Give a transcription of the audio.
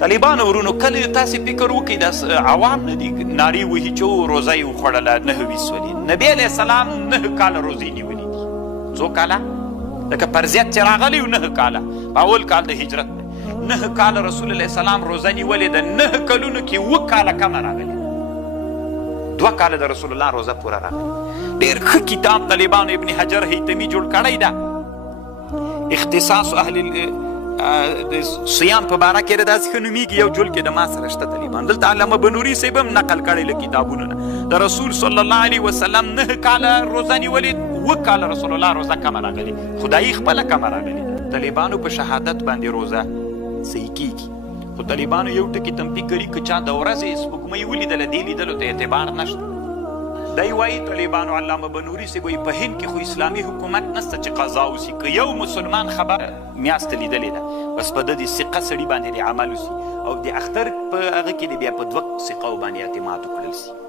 طالبانو ورونو کله تاسې فکر وکړئ دا عوام نه دي نارې وهي چې روزه یې وخوړله 9 سولې نبي علیه السلام 9 کاله روزې نیولې دي څو کاله لکه فرضیت چې راغلی و 9 کاله په اول کال د هجرت 9 کاله رسول الله سلام روزه نیولې ده 9 کلونو کې 7 کاله کمه راغلې 2 کاله د رسول الله روزه پوره راغلې ډېر ښه کتاب طالبانو ابن حجر هیتمي جوړ کړی ده اختصاص اهل صیام په باره کې داسې ښه نومیږي یو جول کې د ما سره شته طالبان دلته علامه بنوري صاحب هم نقل کړی له کتابونو نه د رسول صلی الله علیه وسلم 9 کاله روزه نیولې 7 کاله رسول الله روزه کمه راغلې خدایي خپله کمه راغلې طالبانو په شهادت باندې روزه صحیح کیږي خو طالبانو یو ټکي تنبیه کړي که چا د ورځې سپوږمۍ ولیدله دې لیدلو ته اعتبار نشته دی وایي طالبانو علامه بنوري صاحب وایي په هند کې خو اسلامي حکومت نسته چې قضا وسي که یو مسلمان خبره میاشته لیدلې ده بس په د دې ثقه سړي باندې د عمل وسي او د اختر په هغه کې د بیا په 2 ثقو باندې اعتماد وکړل سي